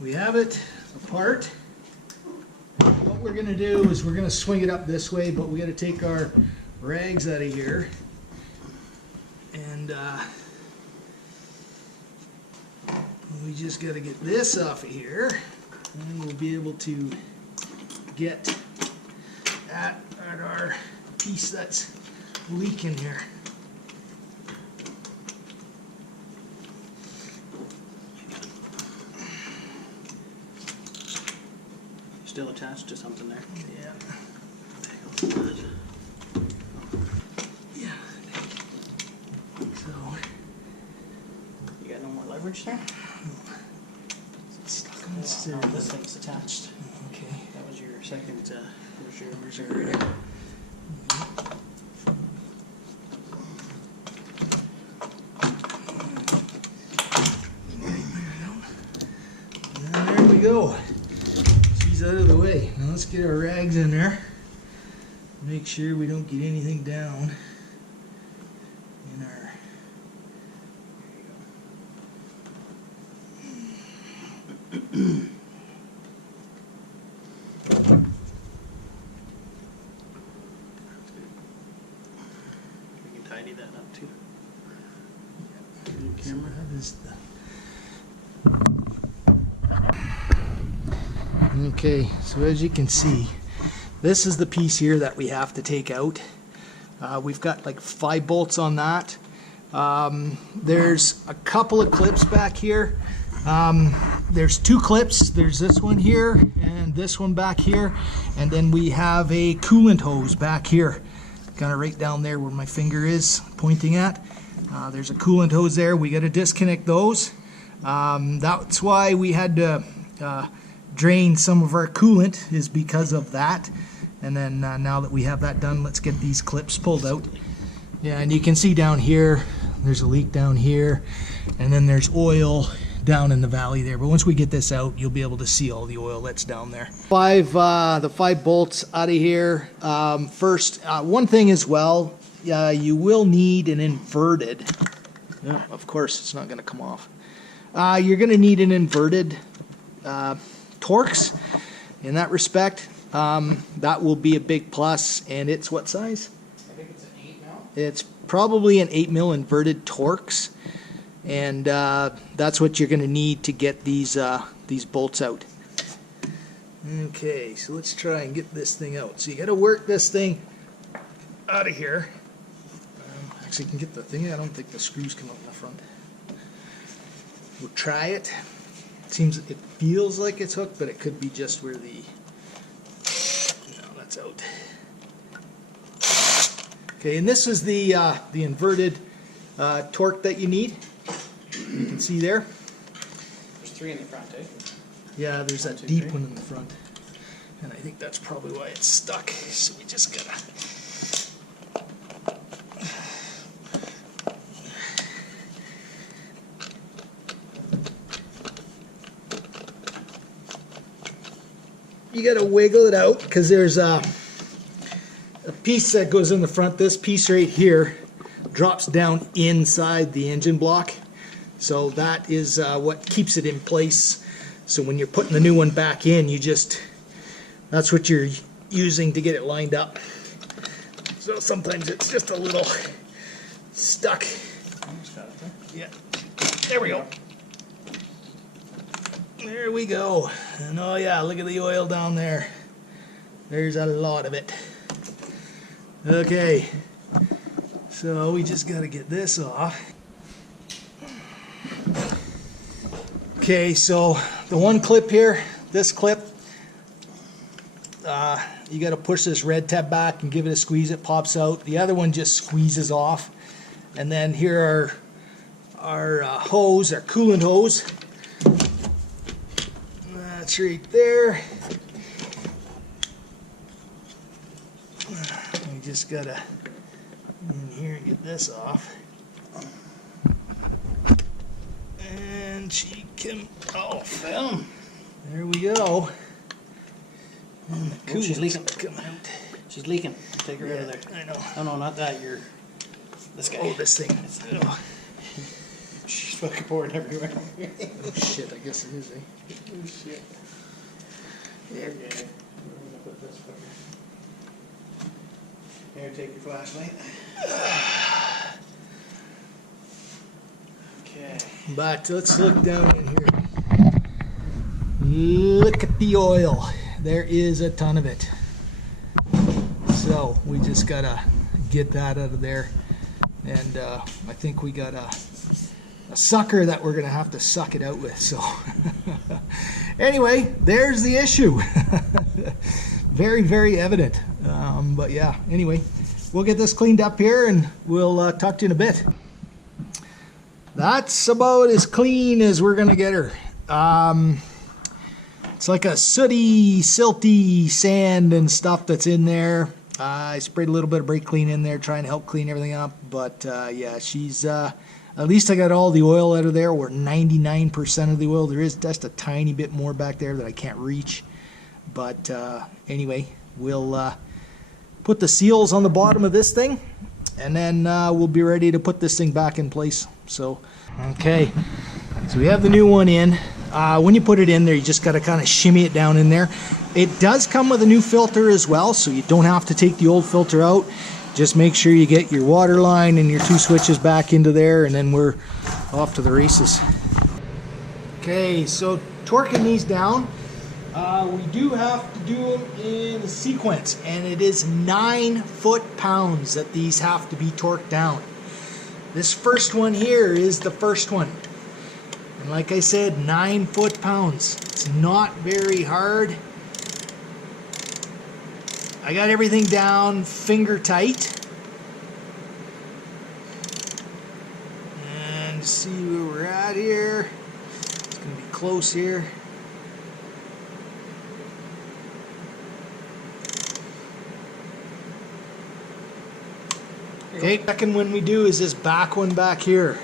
we have it apart. What we're going to do is we're going to swing it up this way, but we got to take our rags out of here. And we just got to get this off of here, and we'll be able to get at our piece that's leaking here. Still attached to something there. Yeah. So you got no more leverage there? it's stuck on No, this. this thing's attached. Okay. That was your second refrigerator. And there we go. She's out of the way. Now let's get our rags in there. Make sure we don't get anything down in our. We can tidy that up too. Camera is okay, so as you can see, this is the piece here that we have to take out. We've got like 5 bolts on that. There's a couple of clips back here. There's 2 clips. There's this one here and this one back here, and then we have a coolant hose back here, kind of right down there where my finger is pointing at. There's a coolant hose there. We got to disconnect those. That's why we had to drain some of our coolant, is because of that. And then now that we have that done, let's get these clips pulled out. Yeah, and you can see down here, there's a leak down here, and then there's oil down in the valley there. But once we get this out, you'll be able to see all the oil that's down there. The 5 bolts out of here. First, one thing as well, you will need an inverted. Yeah, of course, it's not going to come off. You're going to need an inverted Torx. In that respect, that will be a big plus. And it's what size? I think it's an 8 now. It's probably an 8 mil inverted Torx, and that's what you're going to need to get these bolts out. Okay, so let's try and get this thing out. So you got to work this thing out of here. Actually, you can get the thing. I don't think the screws come out in the front. We'll try it. It feels like it's hooked, but it could be just where the. No, that's out. Okay, and this is the inverted torque that you need. You can see there. There's 3 in the front, eh? Yeah, there's that 1, 2, deep 3. one in the front, and I think that's probably why it's stuck. So we just gotta. You gotta wiggle it out because there's a piece that goes in the front. This piece right here drops down inside the engine block, so that is what keeps it in place. So when you're putting the new one back in, that's what you're using to get it lined up. So sometimes it's just a little stuck. Almost got it there. Yeah, there we go. There we go. And oh yeah, look at the oil down there. There's a lot of it. Okay, so we just got to get this off. Okay, so the one clip here, this clip, you got to push this red tab back and give it a squeeze. It pops out. The other one just squeezes off. And then here are our hose, our coolant hose. That's right there. We just gotta in here and get this off. And she can off. Well, There we go. And the oh, she's coolant's leaking. coming out. She's leaking. Take her out of there. I know. Oh no, not that. You're this guy. Oh, this thing. Oh. fucking pouring everywhere. Oh shit, I guess it is, eh? Oh shit. There you go. We're gonna put this fucker. Here, take your flashlight. Okay. But let's look down in here. Look at the oil. There is a ton of it. So we just gotta get that out of there. And I think we got a sucker that we're gonna have to suck it out with. So anyway, there's the issue. Very, very evident. But yeah, anyway, we'll get this cleaned up here and we'll talk to you in a bit. That's about as clean as we're gonna get her. It's like a sooty, silty sand and stuff that's in there. I sprayed a little bit of brake clean in there, trying to help clean everything up. But yeah, she's at least I got all the oil out of there. We're 99% of the oil. There is just a tiny bit more back there that I can't reach. But anyway, we'll put the seals on the bottom of this thing, and then we'll be ready to put this thing back in place. So, okay, so we have the new one in. When you put it in there, you just got to kind of shimmy it down in there. It does come with a new filter as well, so you don't have to take the old filter out. Just make sure you get your water line and your 2 switches back into there, and then we're off to the races. Okay, so torquing these down, we do have to do them in a sequence, and it is 9 foot-pounds that these have to be torqued down. This first one here is the first one. And like I said, 9 foot-pounds. It's not very hard. I got everything down finger tight. And see where we're at here. It's going to be close here. Okay, second one we do is this back one back here.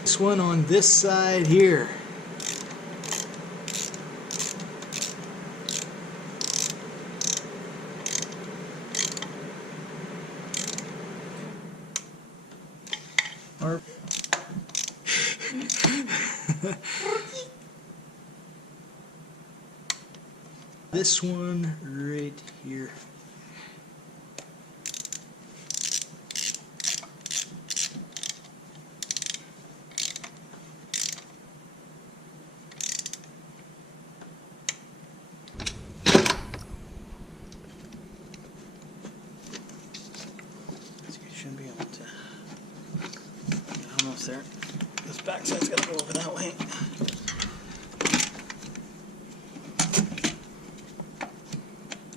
This one on this side here. Or this one right here. Shouldn't be able to. Almost there. This backside's got to go over that way.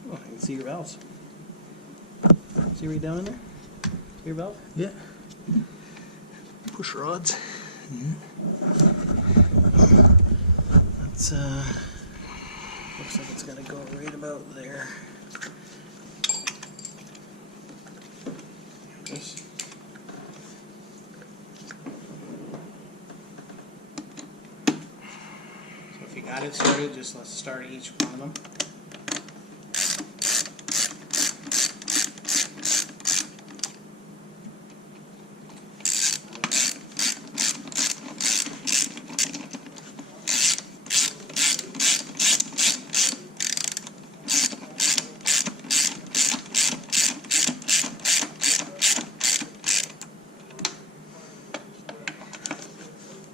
Oh, I can see your valves. See right down in there? Your valve? Yeah. Push rods. That's looks like it's gonna go right about there. This. So if you got it started, just let's start each one of them.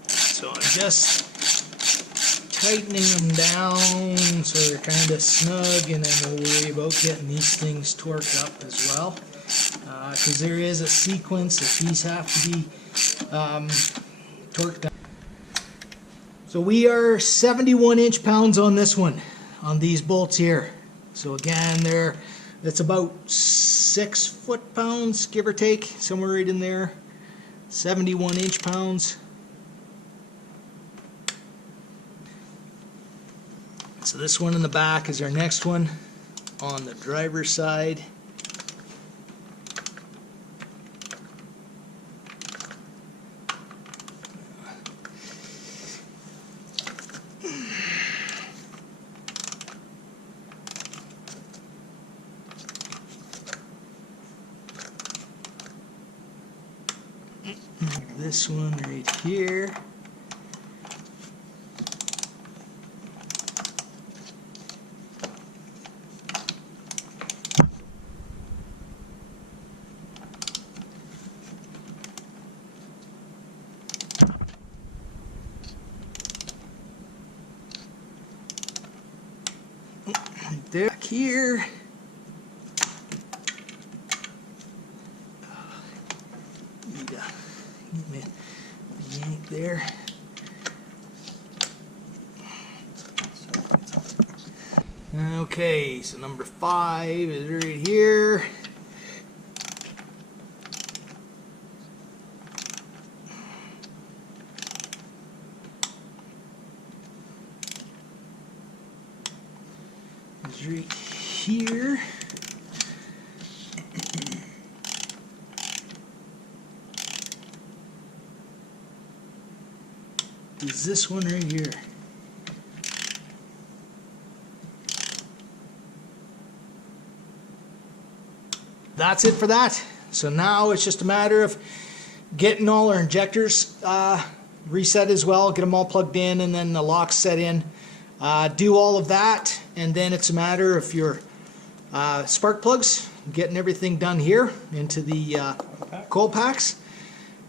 So I'm just tightening them down so they're kind of snug, and then we'll worry about getting these things torqued up as well. Because there is a sequence that these have to be torqued down. So we are 71 inch-pounds on this one, on these bolts here. So again, that's about 6 foot-pounds, give or take, somewhere right in there. 71 inch-pounds. So this one in the back is our next one on the driver's side. this one right here. Right there, back here. Need a yank there. Okay, so number 5 is right here. It's right here. Is this one right here. That's it for that. So now it's just a matter of getting all our injectors reset as well, get them all plugged in, and then the locks set in. Do all of that, and then it's a matter of your spark plugs, getting everything done here into the cold packs.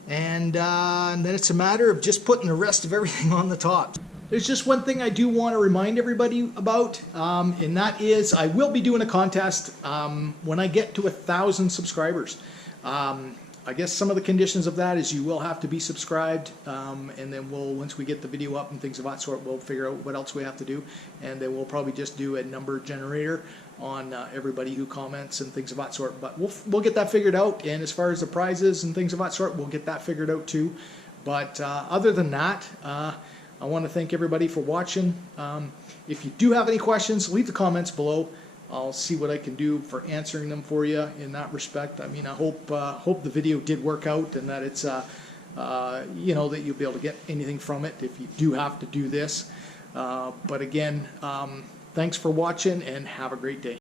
And then it's a matter of just putting the rest of everything on the top. There's just one thing I do want to remind everybody about, and that is I will be doing a contest when I get to 1,000 subscribers. I guess some of the conditions of that is you will have to be subscribed, and then once we get the video up and things of that sort, we'll figure out what else we have to do, and then we'll probably just do a number generator on everybody who comments and things of that sort. But we'll get that figured out, and as far as the prizes and things of that sort, we'll get that figured out too. But other than that, I want to thank everybody for watching. If you do have any questions, leave the comments below. I'll see what I can do for answering them for you in that respect. I mean, I hope the video did work out, and that it's you know, that you'll be able to get anything from it if you do have to do this. But again, thanks for watching, and have a great day.